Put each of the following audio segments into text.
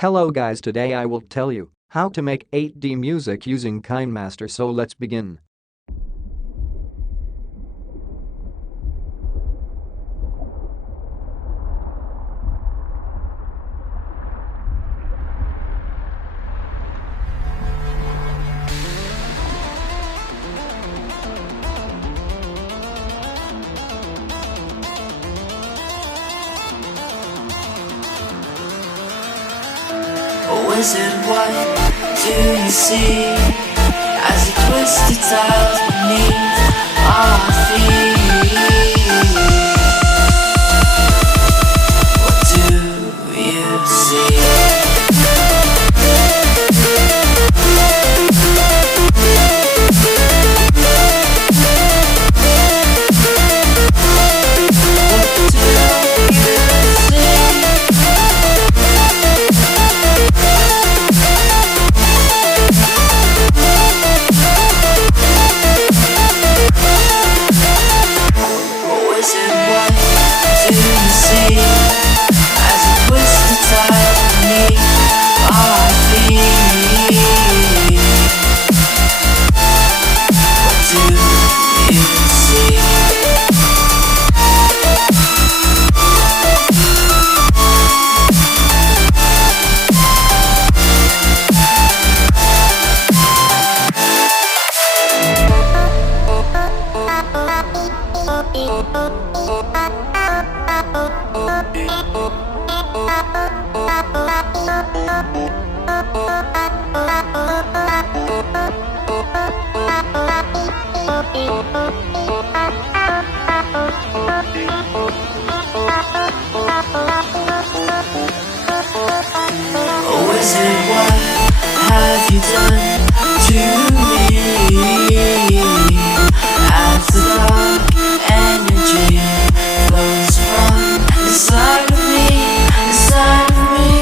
Hello guys, today I will tell you how to make 8D music using KineMaster, so let's begin. Wizard, what do you see as you twist the tiles beneath our feet? What do you see? Wizard, what have you done to me? As the dark energy flows from inside of me, inside of me.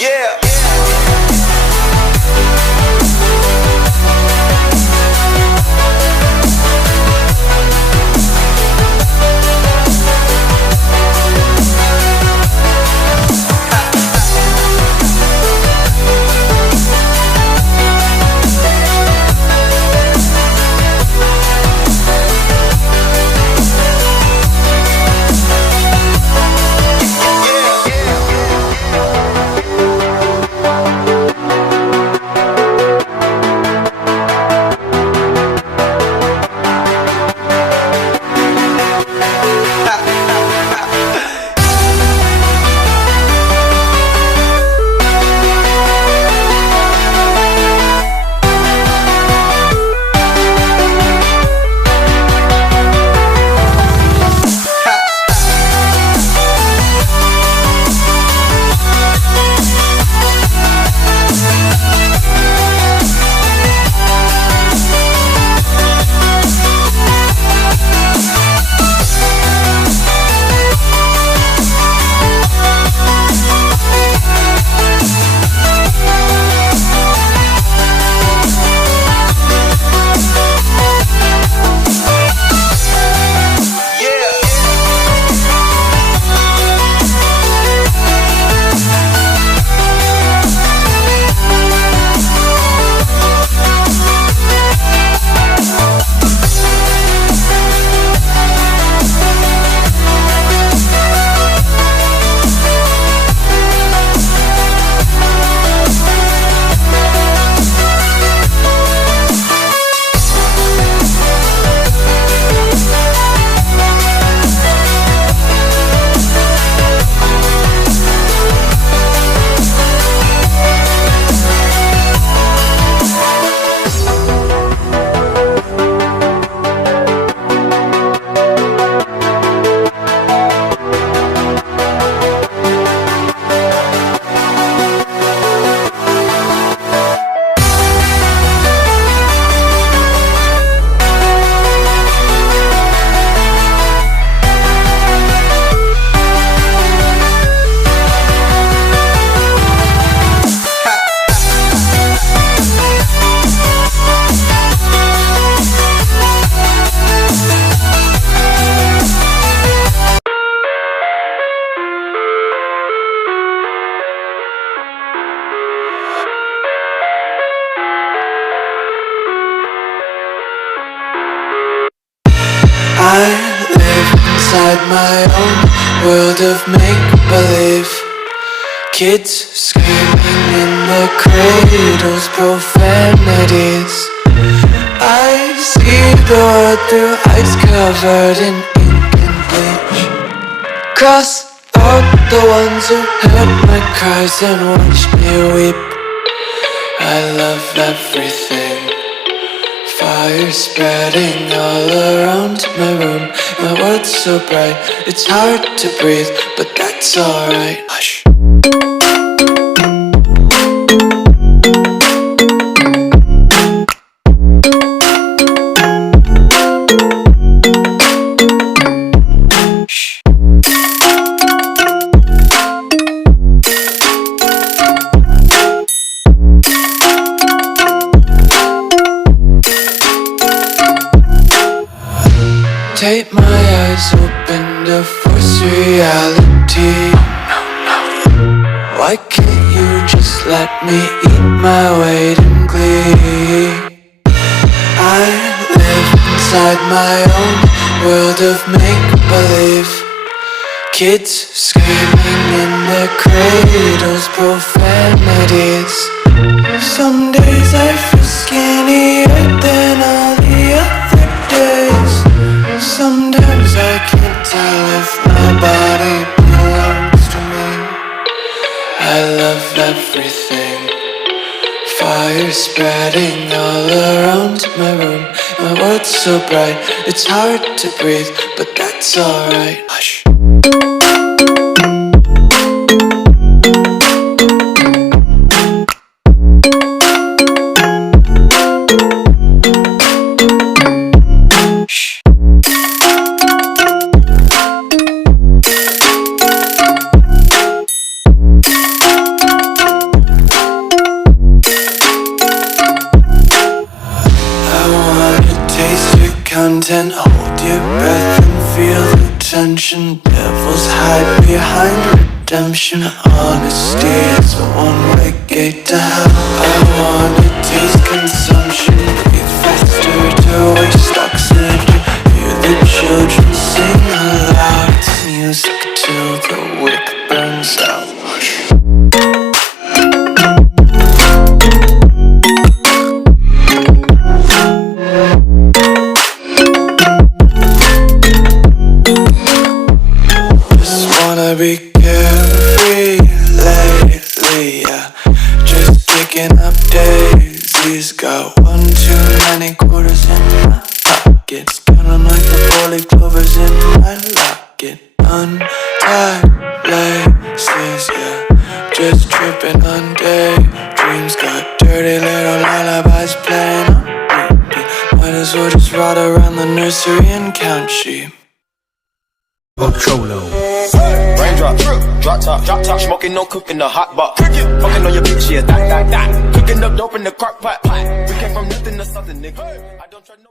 Yeah. I live inside my own world of make-believe. Kids screaming in the cradles, profanities. I see the world through eyes covered in ink and bleach. Cross out the ones who heard my cries and watched me weep. I love everything. Fire spreading all around my room. My world's so bright, it's hard to breathe, but that's alright. Hush. Take my eyes open to force reality. Why can't you just let me eat my weight in glee? I live inside my own world of make-believe. Kids screaming in their cradles, profanities. Some days I feel skinnier than all the other days. Sometimes I can't tell if my body belongs to me. I love everything. Fire spreading all around my room. My world's so bright, it's hard to breathe, but that's alright. Hush. hide behind redemption. Honesty is a one-way gate to hell. I wanna taste consumption, breathe faster to waste oxygen. Hear the children sing aloud. It's music till the wick burns out. Be carefree lately, yeah. Just picking up daisies. Got one too many quarters in my pockets. Counting like the four-leaf clovers in my locket. Untied laces, yeah. Just tripping on daydreams. Got dirty little lullabies playing on repeat. Might as well just ride around the nursery and count sheep. Cholo. Raindrop, drop top, smoking, no cooking, the hot pot. Fucking on your bitch, yeah, that. Cooking up dope in the crock pot. We came from nothing to something, nigga. I don't try no